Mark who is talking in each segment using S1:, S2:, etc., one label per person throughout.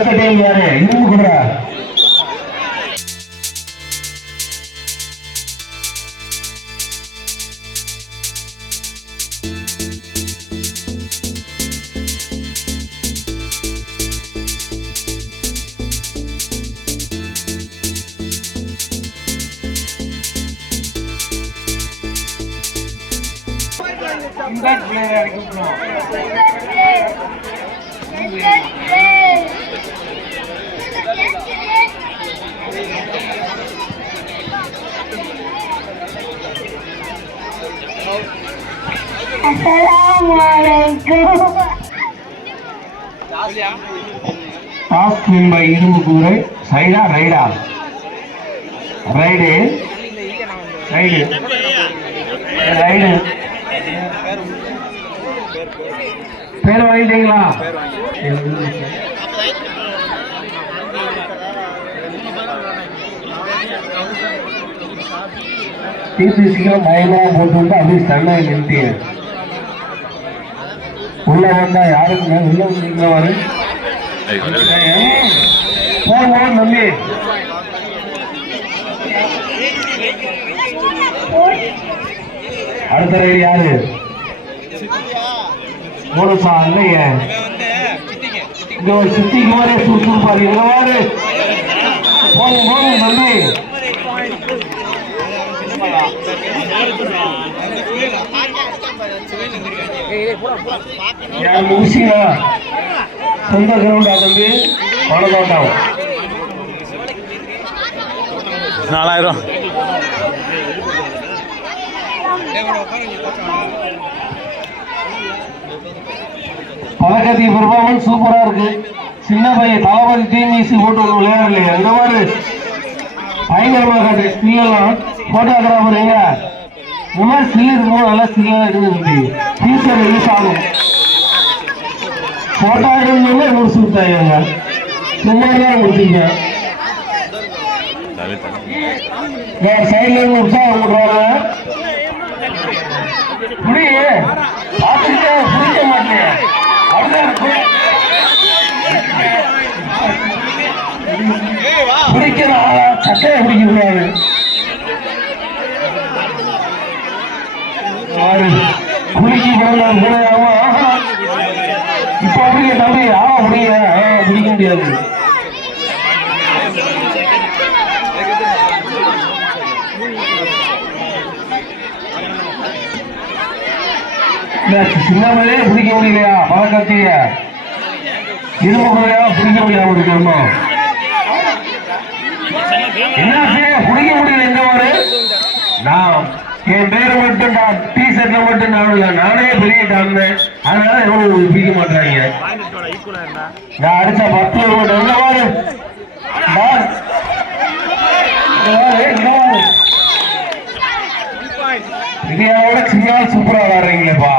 S1: அடுத்த டீம் யாரு இரும்பு குதிரை டாஸ் வின் இரும்பு கூரை சைடா ரைடா ரைடு ரைடு ரைடு பேர் வாங்கிட்டீங்களா டிபிசிக்கும் பயமா போட்டு வந்து அப்படியே ஸ்டன்னாகி நிறுத்தீங்க உள்ள வந்தா யாருக்கு உள்ள வந்தீங்களா வரு போன் போன் அடுத்த ரைடு யாரு? மூணுசா இல்லையே. இங்க ஒரு சித்திக்கு மாதிரி சுறுசுறுப்பாரு இங்க வாரு. போதும் போதும் தம்பி முடிச்சிங்களா சொந்த கிரவுண்டா தம்பி? மனதோட்டம்
S2: நாலாயிரம்.
S1: பதக்கத்தி பெர்ஃபார்மன்ஸ் சூப்பரா இருக்கு. சின்ன பையன் தளபதி டிமிசி போட்டு வந்து விளையாடலையே. இந்த மாதிரி பயங்கரமா காட்டு. ஸ்டில்லாம் போட்டோகிராஃபர் எங்க இந்த மாதிரி இருக்கும்போது நல்லா ஸ்டில்லாம் இருக்குது ஃபியூச்சர் யூஸ் ஆகும் போட்டோ எடுக்கணும்னா சூட் விட்டாங்க சும்மா தான் முடிச்சீங்க வேற இருந்து உற்சாகம் விடுறாங்க புரிய பார்த்துட்டு மாட்டேன் பிடிக்க முடியாது என்னாச்சு, சின்ன பிடிக்க முடியலையா பழக்கத்தைய இரும்பு பிள்ளையா பிடிக்க முடியாம இருக்கணுமா என்னாச்சு பிடிக்க முடியல இந்த நான் என் பேர் மட்டும் நான் டி ஷர்ட்ல மட்டும் நான் நானே பெரிய டாந்தேன் அதனால எவ்வளவு பிடிக்க மாட்டாங்க அடிச்ச பத்து மட்டும் இந்த மாதிரி பார். இந்த மாதிரி, இந்த மாதிரி. இந்தியாவோட சின்ன சூப்பரா வர்றீங்களேப்பா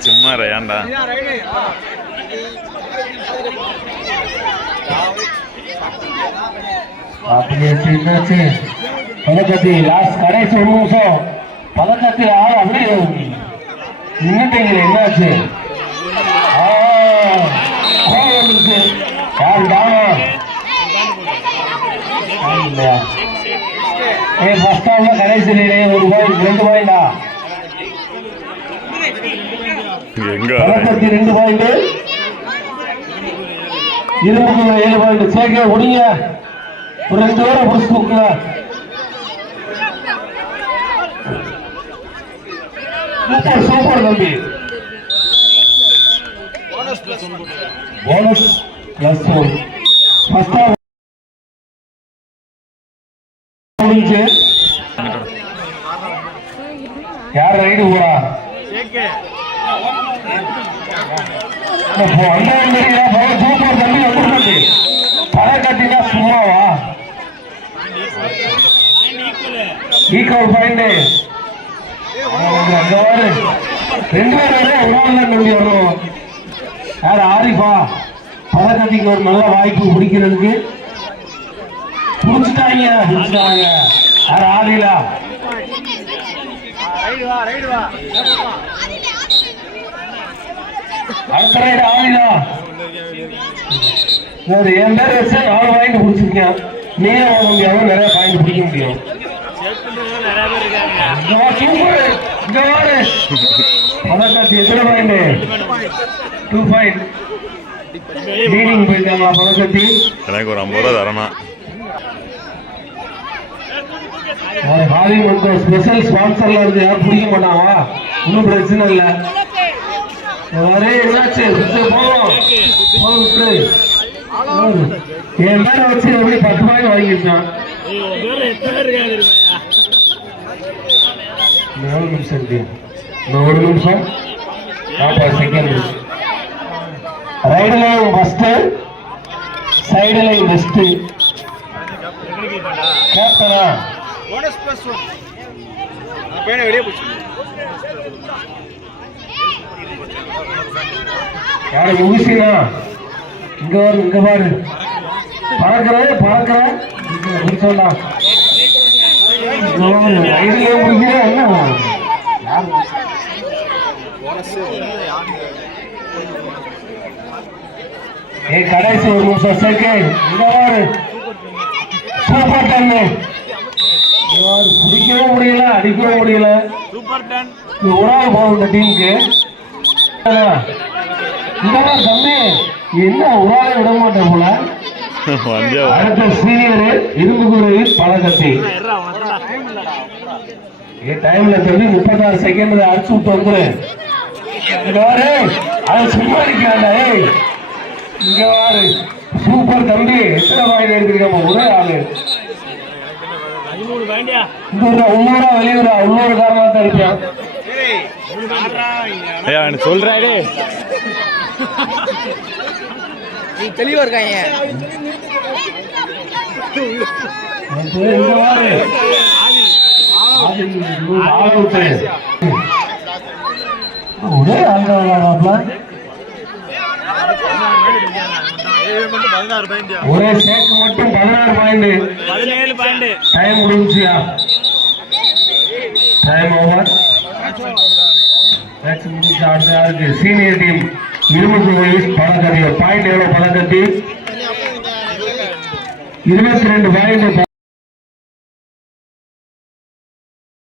S2: சும்மா ஏன்டா
S1: என்னாச்சு? பதக்கத்தி லாஸ்ட் கடைசி நிமிஷம் பதக்கத்தி அப்படியே என்னாச்சு இல்லையா? ஏ பஸ் ஸ்டாப்ல கடைசி ஒரு பாயிண்ட் ரெண்டு பாயிண்டா ரெண்டு பாயிண்ட் இருபத்தி ஏழு பாயிண்ட் சேர்க்க முடிங்க ஒரு ரெண்டு பேரை புடிச்சு தூக்குங்க. சூப்பர் சூப்பர் தம்பி. போனஸ் பிளஸ் ஒன் ஃபர்ஸ்ட் முடிஞ்சு யார் ரைடு போறா? சூப்பர் தம்பி கட்டினா சும்மாவா? ஈக்குவல் பாயிண்ட் அங்க ரெண்டு பேரும் வேற நம்பி வரணும். யார் ஆரிஃபா? ஒரு நல்ல வாய்ப்பு பிடிக்கிறதுக்கு. புடிச்சிட்டாங்க. புடிச்சிட்டாங்க. யார் ஆதிலா அடுத்த ரைடு ஆதிலா ஒரு என் பேர் வச்சு நாலு பாயிண்ட் பிடிச்சிருக்கேன். நீயும் வாங்க நிறைய பாயிண்ட் பிடிக்க முடியும். பதக்காட்சி எத்தனை பாயிண்ட் டூ பாயிண்ட் போயிருக்காங்களா பதக்கத்தி.
S2: எனக்கு ஒரு ஐம்பது ரூபா தரணும்
S1: பாதி வந்து ஸ்பெஷல் ஸ்பான்சர்ல இருந்து யாரும் பிடிக்க மாட்டாங்க ஒன்றும் பிரச்சனை இல்லை. வரே என்னாச்சு? போவோம் போதும். என் பேரை வச்சு எப்படி பத்து ரூபாய்க்கு வாங்கியிருக்கான்? இன்னும் நிமிஷம் இருக்கு. இன்னும் ஒரு நிமிஷம். நாற்பது செகண்ட் கேப்டனா? Line first side line best கேப்டனா யாரு முகிசினா இங்க பாரு இங்க பாரு. பறக்கிறே பறக்கிற முடிச்சோம்டா ரைடுலயே முடிக்கிற என்ன? யாரு? ஏய் கடைசி ஒரு நிமிஷம் செகண்ட். இங்க பாரு சூப்பர் டன்னு இங்க பாரு, பிடிக்கவும் முடியல அடிக்கவும் முடியல.
S2: சூப்பர் டன்
S1: இது ஒரு ஆள் போதும் இந்த டீமுக்கு. இந்த தம்பி என்ன ஒரு ஆளை விட மாட்டேன் போல. அடுத்த சீனியர் இரும்புகுரு பழகத்தி டைம்ல தம்பி முப்பத்தாறு செகண்ட் அடிச்சு விட்டு வந்துரு. அது சும்மா இருக்காண்டா ஏய். இங்க வாரு சூப்பர் தம்பி. எத்தனை வாங்கி எடுத்துருக்காம ஒரே ஆளு. உள்ளூரா வெளியூரா உள்ளூர்காரனா தான் இருப்பான்
S2: ஐயா எனக்கு சொல்றாடே
S3: நீ தெளிவா இருக்காங்க
S1: ஒரே ஆள் ஒரே சேக்கு மட்டும் பதினாறு பாயிண்ட்
S2: பதினேழு பாயிண்ட்
S1: டைம் முடிஞ்சியா? டைம் ஓவர் மேட்ச் முடிஞ்சு அடுத்த யாருக்கு? சீனியர் டீம் இருபத்தி வயசு பழக்கத்தி பாயிண்ட் எவ்வளவு பழக்கத்தி இருபத்தி ரெண்டு பாயிண்ட்